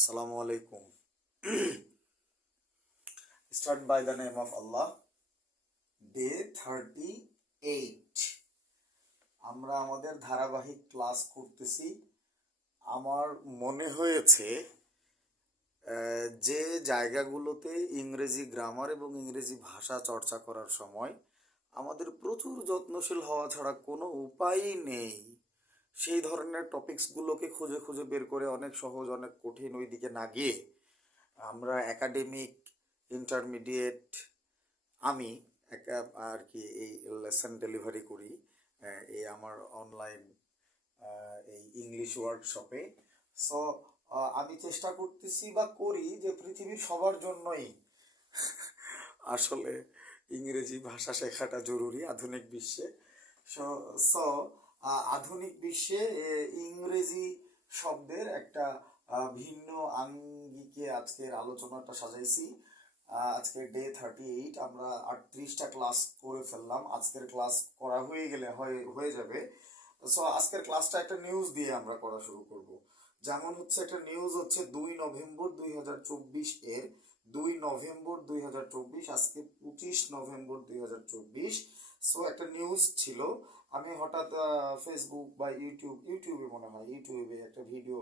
Assalamu alaikum. Start by the name of Allah. Day 38. আমরা আমাদের ধারাবাহিক ক্লাস করতেছি। আমার মনে হয়েছে যে জায়গাগুলোতে ইংরেজি গ্রামার এবং ইংরেজি ভাষা চর্চা করার সময় আমাদের প্রচুর যত্নশীল হওয়া ছাড়া কোনো উপায়ই নেই, সেই ধরনের টপিকসগুলোকে খুঁজে খুঁজে বের করে অনেক সহজ অনেক কঠিন ওই দিকে না গিয়ে আমরা একাডেমিক ইন্টারমিডিয়েট আমি আর কি এই লেসন ডেলিভারি করি এই আমার অনলাইন এই ইংলিশ ওয়ার্কশপে। সো আমি চেষ্টা করতেছি বা করি যে পৃথিবীর সবার জন্যই আসলে ইংরেজি ভাষা শেখাটা জরুরি আধুনিক বিশ্বে। সো সো আধুনিক বিশ্বে ইংরেজি শব্দের একটা ভিন্ন আঙ্গিকে আজকের আলোচনাটা সাজাইছি। আজকে ডে 38, আমরা 38টা ক্লাস করে ফেললাম। আজকের ক্লাস করা হয়ে গেলে হয়ে যাবে। সো আজকের ক্লাসটা একটা নিউজ দিয়ে আমরা করা শুরু করব। যেমন হচ্ছে একটা নিউজ হচ্ছে 2 নভেম্বর 2024 এর 2 নভেম্বর 2024, আজকে 25 নভেম্বর 2024। সো একটা নিউজ ছিল, আমি হঠাৎ ফেসবুক বা ইউটিউবে মনে হয় ইউটিউবে একটা ভিডিও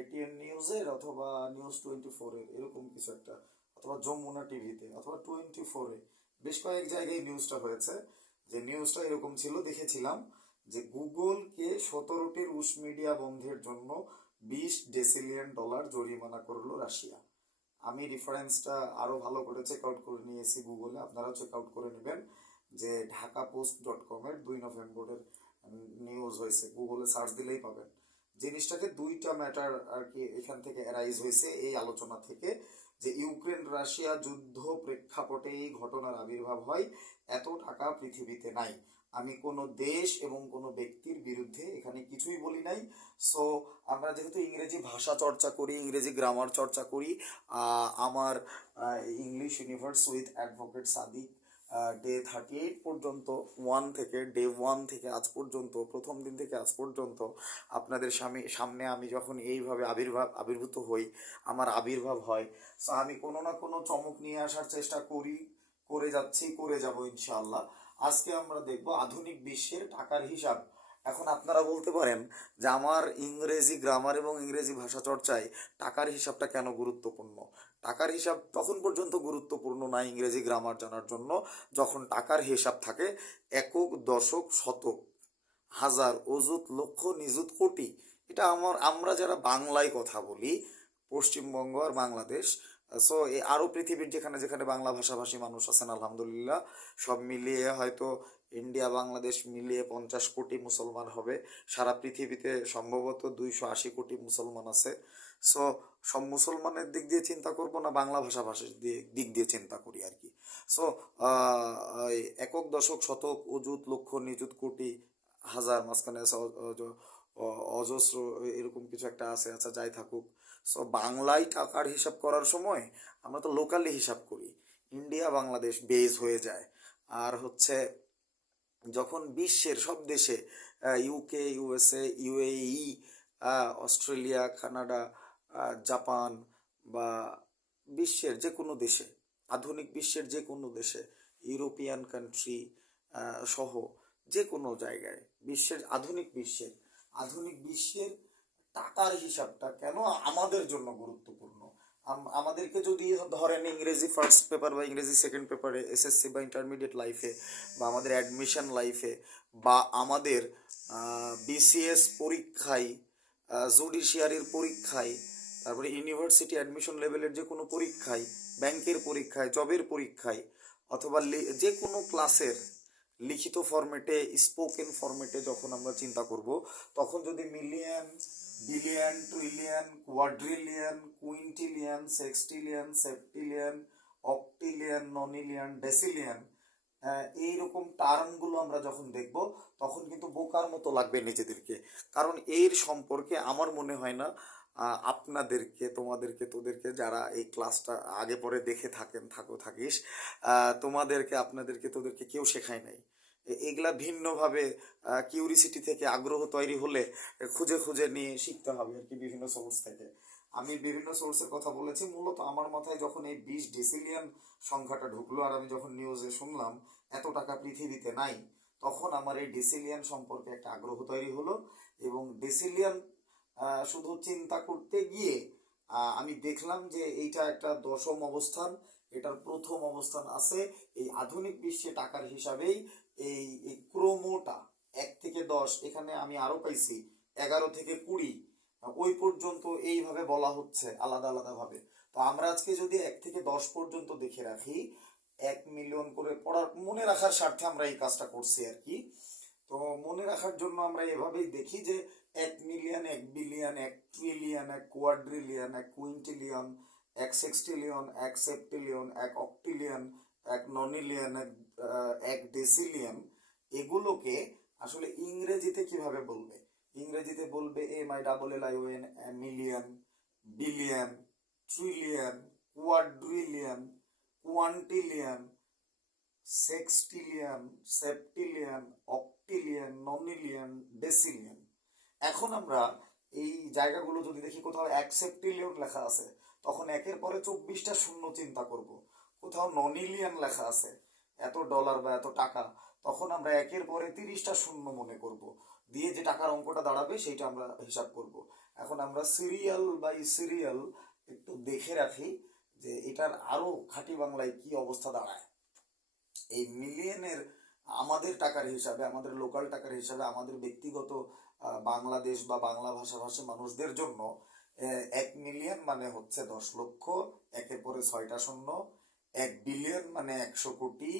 এটিএন নিউজের অথবা নিউজ 24-এর এরকম কিছু একটা, অথবা যমুনা টিভিতে অথবা 24-এ বেশ কয়েক জায়গায় নিউজটা হয়েছে। যে নিউজটা এরকম ছিল, দেখেছিলাম যে গুগলকে 17টি রুশ মিডিয়া বন্ধের জন্য $20 ডেসিলিয়ন জরিমানা করলো রাশিয়া। আমি রেফারেন্সটা আরো ভালো করে চেক আউট করে নিয়েছি গুগলে, আপনারাও চেক আউট করে নেবেন যে ঢাকাপোস্ট.com এর 2 নভেম্বরের নিউজ হয়েছে, গুগলে সার্চ দিলেই পাবেন। জিনিসটাকে দুইটা ম্যাটার আর কি এখান থেকে অ্যারাইজ হয়েছে এই আলোচনা থেকে, যে ইউক্রেন রাশিয়া যুদ্ধ প্রেক্ষাপটে এই ঘটনার আবির্ভাব হয়। এত টাকা পৃথিবীতে নাই। আমি কোনো দেশ এবং কোনো ব্যক্তির বিরুদ্ধে এখানে কিছুই বলি নাই। সো আমরা যেহেতু ইংরেজি ভাষা চর্চা করি, ইংরেজি গ্রামার চর্চা করি, আমার English universe with advocate Sadiq day 38 পর্যন্ত, ডে 1 থেকে আজ পর্যন্ত, প্রথম দিন থেকে আজ পর্যন্ত আপনাদের সামনে আমি যখন এইভাবে আবির্ভূত হই, আমার আবির্ভাব হয়, সো আমি কোনো না কোনো চমক নিয়ে আসার চেষ্টা করি, করে যাচ্ছি, করে যাব ইনশাআল্লাহ। আজকে আমরা দেখব আধুনিক বিশ্বের টাকার হিসাব। এখন আপনারা বলতে পারেন যে আমার ইংরেজি গ্রামার এবং ইংরেজি ভাষা চর্চায় টাকার হিসাবটা কেন গুরুত্বপূর্ণ। টাকার হিসাব তখন পর্যন্ত গুরুত্বপূর্ণ না ইংরেজি গ্রামার জানার জন্য যখন টাকার হিসাব থাকে একক, দশক, শতক, হাজার, অযুত, লক্ষ, নিযুত, কোটি। এটা আমরা যারা বাংলায় কথা বলি, পশ্চিমবঙ্গ আর বাংলাদেশ, সো আরও পৃথিবীর যেখানে যেখানে বাংলা ভাষাভাষী মানুষ আছেন আলহামদুলিল্লাহ, সব মিলিয়ে হয়তো ইন্ডিয়া বাংলাদেশ মিলিয়ে 50 কোটি মুসলমান হবে। সারা পৃথিবীতে সম্ভবত 280 কোটি মুসলমান আছে। সো সব মুসলমানের দিক দিয়ে চিন্তা করব না বাংলা ভাষাভাষীর দিক দিয়ে চিন্তা করি আর কি। সো একক, দশক, শতক, অযুত, লক্ষ, নিযুত, কোটি, হাজার, মাঝখানে আছে অজস্র, এরকম কিছু একটা আছে। আচ্ছা যাই থাকুক, সো বাংলায় টাকার হিসাব করার সময় আমরা তো লোকালি হিসাব করি, ইন্ডিয়া বাংলাদেশ বেজ হয়ে যায়। আর হচ্ছে যখন বিশ্বের সব দেশে UK, USA, UAE, Australia, Canada, Japan বা বিশ্বের যে কোনো দেশে, আধুনিক বিশ্বের যে কোনো দেশে, ইউরোপিয়ান কান্ট্রি সহ যে কোনো জায়গায় আধুনিক বিশ্বের টাকার হিসাবটা কেন আমাদের জন্য গুরুত্বপূর্ণ। আমাদেরকে যদি ধরেন ইংরেজি ফার্স্ট পেপার বা ইংরেজি সেকেন্ড পেপারে এসএসসি বা ইন্টারমিডিয়েট লাইফে বা আমাদের অ্যাডমিশন লাইফে বা আমাদের বিসিএস পরীক্ষায়, জুডিশিয়ারির পরীক্ষায়, তারপরে ইউনিভার্সিটি অ্যাডমিশন লেভেলের যে কোনো পরীক্ষায়, ব্যাংকের পরীক্ষায়, জবের পরীক্ষায়, অথবা যে কোনো ক্লাসের লিখিত ফরম্যাটে, স্পোকেন ফরম্যাটে যখন আমরা চিন্তা করব, তখন যদি million, billion, trillion, quadrillion, quintillion, sextillion, septillion, octillion, nonillion, ডেসিলিয়ন, এইরকম টার্মগুলো আমরা যখন দেখব তখন কিন্তু বোকার মতো লাগবে নিজেদেরকে। কারণ এর সম্পর্কে আমার মনে হয় না আপনাদেরকে, তোমাদেরকে, তোদেরকে যারা এই ক্লাসটা আগে পরে দেখে থাকিস, তোমাদেরকে, আপনাদেরকে, তোদেরকে কেউ শেখায় নাই। এগুলা ভিন্নভাবে কিউরিসিটি থেকে আগ্রহ তৈরি হলে খুঁজে খুঁজে নিয়ে শিখতে হবে আর কি, বিভিন্ন সোর্স থেকে। আমি বিভিন্ন সোর্সের কথা বলেছি, মূলত আমার মাথায় যখন এই 20 ডেসিলিয়ন সংখ্যাটা ঢুকলো আর আমি যখন নিউজে শুনলাম এত টাকা পৃথিবীতে নাই, তখন আমার এই ডেসিলিয়ন সম্পর্কে একটা আগ্রহ তৈরি হলো। এবং ডেসিলিয়ন শুধু চিন্তা করতে গিয়ে আমি দেখলাম যে এইটা একটা দশম অবস্থান, এটার প্রথম অবস্থান আছে এই আধুনিক বিশ্বে টাকার হিসাবেই এই ক্রোমোটা 1 থেকে 10, এখানে আমি আরো পাইছি 11 থেকে 20, ওই পর্যন্ত এইভাবে বলা হচ্ছে আলাদা আলাদা ভাবে। তো আমরা আজকে যদি 1 থেকে 10 পর্যন্ত দেখে রাখি, 1 মিলিয়ন করে পড়ার মনে রাখার স্বার্থে আমরা এই কাজটা করছি আর কি। তো মনে রাখার জন্য আমরা এভাবেই দেখি যে 1 million, 1 billion, 1 trillion, 1 quadrillion, 1 quintillion, 1 sextillion, 1 septillion, 1 octillion, 1 nonillion, 1 decillion. এগুলোকে আসলে ইংরেজিতে কিভাবে বলবে? ইংরেজিতে বলবে MILLION, million, billion, trillion, quadrillion, quintillion, sextillion, septillion, octillion, nonillion, decillion. এখন আমরা এই জায়গাগুলো যদি দেখি, কোথাও 1 সেপ্টিলিয়ন লেখা আছে, তখন একের পরে 24টা শূন্য চিন্তা করব। কোথাও ননিলিয়ন লেখা আছে, এত ডলার বা এত টাকা, তখন আমরা একের পরে 30টা শূন্য মনে করব, দিয়ে যে টাকার অঙ্কটা দাঁড়াবে সেইটা আমরা হিসাব করব। এখন আমরা সিরিয়াল বাই সিরিয়াল একটু দেখে রাখি যে এটার আরো খাঁটি বাংলায় কি অবস্থা দাঁড়ায়। এই মিলিয়নের আমাদের টাকার হিসাবে, আমাদের লোকাল টাকার হিসাবে, আমাদের ব্যক্তিগত বাংলাদেশ বা বাংলা ভাষাভাষী মানুষদের জন্য 1 মিলিয়ন মানে হচ্ছে 10 লক্ষ, একের পরে 6টা শূন্য। 1 বিলিয়ন মানে 100 কোটি,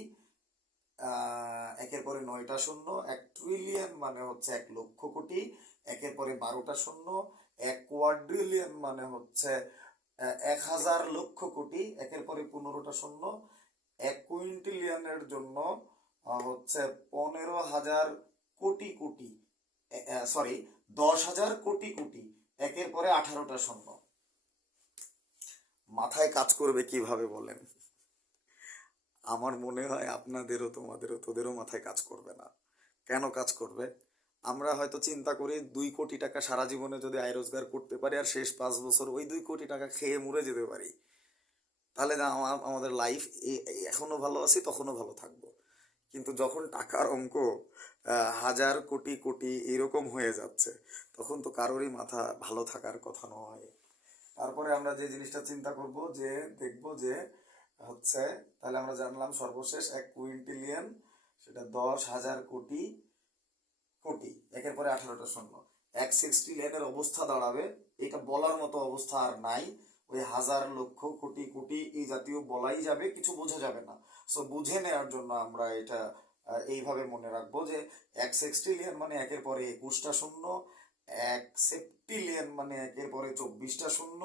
একের পরে 9টা শূন্য। 1 ট্রিলিয়ন মানে হচ্ছে 1 লক্ষ কোটি, একের পরে 12টা শূন্য। 1 কোয়াড্রিলিয়ন মানে হচ্ছে 1000 লক্ষ কোটি, একের পরে 15টা শূন্য। 1 কুইন্টিলিয়নের জন্য হচ্ছে 15,000 কোটি কোটি, সরি 10,000 কোটি কোটি, একের পরে 18টা শূন্য। মাথায় কাজ করবে কিভাবে বলেন? আমার মনে হয় আপনাদেরও, তোমাদেরও, তোদেরও মাথায় কাজ করবে না। কেন কাজ করবে? আমরা হয়তো চিন্তা করি 2 কোটি টাকা সারা জীবনে যদি আয় রোজগার করতে পারি আর শেষ 5 বছর ওই 2 কোটি টাকা খেয়ে মরে যেতে পারি, তাহলে না আমাদের লাইফ এখনো ভালো আছি, তখনও ভালো থাকবো। কিন্তু যখন টাকার অঙ্ক 1000 কোটি কোটি এরকম হয়ে যাচ্ছে, তখন তো কারোরই মাথা ভালো থাকার কথা নয়। তারপরে আমরা যে জিনিসটা চিন্তা করব, যে দেখব যে হচ্ছে, তাহলে আমরা জানলাম সর্বশেষ 1 কুইন্টিলিয়ন, সেটা 10,000 কোটি কোটি, একের পরে 18টা শূন্য। 1 সেক্সটিলিয়নের অবস্থা দাঁড়াবে, এটা বলার মতো অবস্থা আর নাই, ওই 1000 লক্ষ কোটি কোটি এই জাতীয় বলাই যাবে, কিছু বোঝা যাবে না। সো বুঝে নেওয়ার জন্য আমরা এটা এইভাবে মনে রাখবো যে 1 সেক্সটিলিয়ন মানে একের পরে 21টা শূন্য। 1 সেপ্টিলিয়ন মানে একের পরে 24টা শূন্য।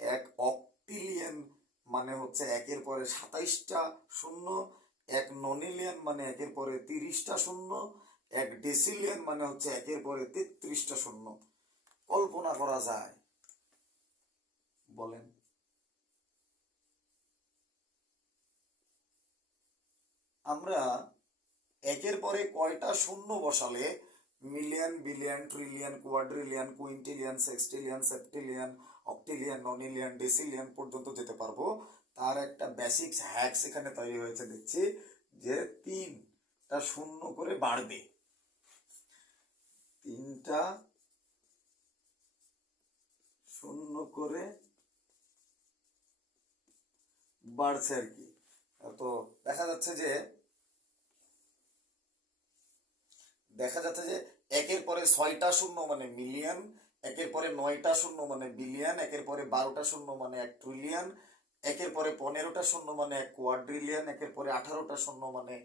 1 অক্টিলিয়ন মানে হচ্ছে একের পরে 27টা শূন্য। 1 ননিলিয়ন মানে একের পরে 30টা শূন্য। 1 ডেসিলিয়ন মানে হচ্ছে একের পরে 33টা শূন্য। কল্পনা করা যায়? বলেন। আমরা একের পরে কয়টা শূন্য বসালে million, billion, trillion, quadrillion, quintillion, sextillion, septillion, octillion, nonillion, ডেসিলিয়ন পর্যন্ত যেতে পারবো, তার একটা বেসিক্স হ্যাকস এখানে তৈরি হয়েছে। দেখছি যে 3টা শূন্য করে বাড়বে, 3টা শূন্য করে বাড়ছে আর কি। তো দেখা যাচ্ছে যে একের পরে 6টা শূন্য মানে মিলিয়ন, একের পরে 9টা শূন্য মানে বিলিয়ন, একের পরে 12টা শূন্য মানে 1 ট্রিলিয়ন, একের পরে 15টা শূন্য মানে 1 কোয়াড্রিলিয়ন, একের পরে 18টা শূন্য মানে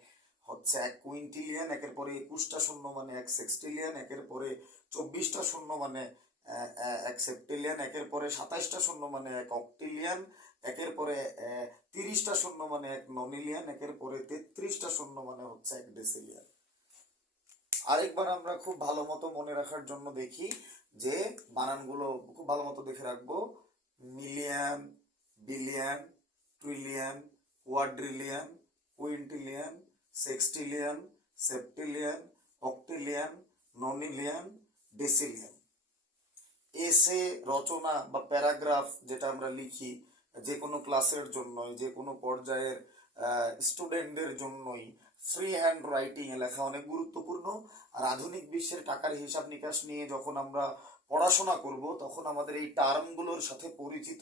হচ্ছে 1 কুইন্টিলিয়ন, একের পরে 21টা শূন্য মানে 1 সেক্সটিলিয়ন, একের পরে 24টা শূন্য মানে 1 সেপ্টিলিয়ন, একের পরে 27টা শূন্য মানে 1 অক্টিলিয়ন, একের পরে 30টা শূন্য মানে 1 ননিলিয়ন, একের পরে 33টা শূন্য মানে হচ্ছে 1 ডেসিলিয়ন। আরেকবার আমরা খুব ভালো মতো মনে রাখার জন্য দেখি যে বানানগুলো খুব ভালো মতো দেখে রাখবো। Million, billion, trillion, quadrillion, quintillion, sextillion, septillion, octillion, nonillion, decillion. এসে রচনা বা প্যারাগ্রাফ যেটা আমরা লিখি যে কোনো ক্লাসের জন্যই, যে কোনো পর্যায়ের স্টুডেন্টদের জন্যই ফ্রি হ্যান্ড রাইটিং এ লেখা অনেক গুরুত্বপূর্ণ। আর আধুনিক বিশ্বের টাকার হিসাব নিকাশ নিয়ে যখন আমরা পড়াশোনা করব তখন আমাদের এই টার্মগুলোর সাথে পরিচিত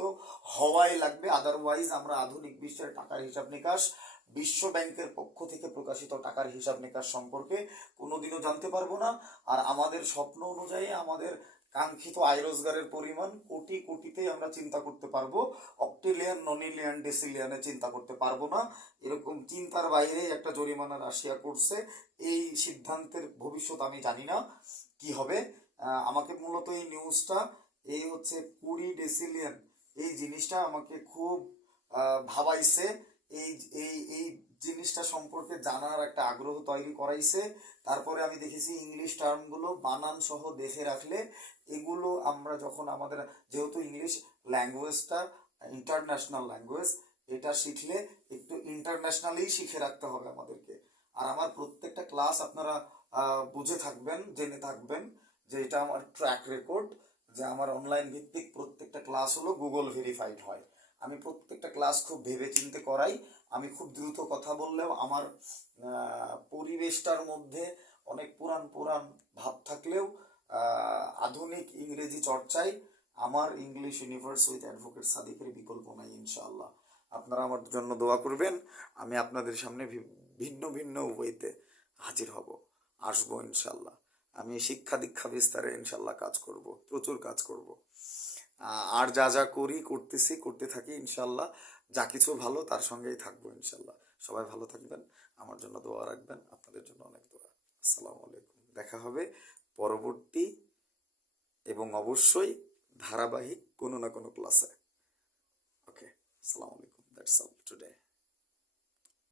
হওয়াই লাগবে, আদারওয়াইজ আমরা আধুনিক বিশ্বের টাকার হিসাব নিকাশ, বিশ্ব ব্যাংকের পক্ষ থেকে প্রকাশিত টাকার হিসাব নিকাশ সম্পর্কে কোনোদিনও জানতে পারবো না। আর আমাদের স্বপ্ন অনুযায়ী আমাদের কাঙ্ক্ষিত আয় রোজগারের পরিমাণ কোটি কোটিতেই আমরা চিন্তা করতে পারবো, অক্টিলিয়ান, ননিলিয়ান, ডেসিলিয়ানে চিন্তা করতে পারবো না। এরকম চিন্তার বাইরে একটা জরিমানা রাশিয়া করছে। এই সিদ্ধান্তের ভবিষ্যৎ আমি জানি না কি হবে। আমাকে মূলত এই নিউজটা, এই হচ্ছে 20 ডেসিলিয়ান, এই জিনিসটা আমাকে খুব ভাবাইছে। এই এই জিনিসটা সম্পর্কে জানার একটা আগ্রহ তৈরি করাইছে। তারপরে আমি দেখেছি ইংলিশ টার্মগুলো বানান সহ দেখে রাখলে এগুলো আমরা যখন আমাদের, যেহেতু ইংলিশ ল্যাঙ্গুয়েজটা ইন্টারন্যাশনাল ল্যাঙ্গুয়েজ, এটা শিখলে একটু ইন্টারন্যাশনালি শিখে রাখতে হবে আমাদেরকে। আর আমার প্রত্যেকটা ক্লাস আপনারা বুঝে থাকবেন, জেনে থাকবেন যে এটা আমার ট্র্যাক রেকর্ড, যে আমার অনলাইন ভিত্তিক প্রত্যেকটা ক্লাস হলো গুগল ভেরিফাইড হয়। আমি প্রত্যেকটা ক্লাস খুব ভেবে চিন্তে করাই। আমি খুব দ্রুত কথা বললেও আমার পরিবেশটার মধ্যে অনেক পুরান পুরান ভাব থাকলেও আধুনিক ইংরেজি চর্চায় আমার ইংলিশ ইউনিভার্স উইথ অ্যাডভোকেট সাদিকের বিকল্প নাই ইনশাআল্লাহ। আপনারা আমার জন্য দোয়া করবেন। আমি আপনাদের সামনে ভিন্ন ভিন্ন ওয়েতে হাজির হব, আসবো ইনশাআল্লাহ। আমি শিক্ষা দীক্ষা বিস্তারে ইনশাআল্লাহ কাজ করব, প্রচুর কাজ করব। আর যা যা করি, করতেছি, করতে থাকি ইনশাআল্লাহ। যা কিছু ভালো তার সঙ্গেই থাকবো ইনশাআল্লাহ। সবাই ভালো থাকবেন, আমার জন্য দোয়া রাখবেন, আপনাদের জন্য অনেক দোয়া। আসসালামু আলাইকুম। দেখা হবে পরবর্তী এবং অবশ্যই ধারাবাহিক কোনো না কোনো ক্লাসে। ওকে, আসসালামু আলাইকুম। That's all today.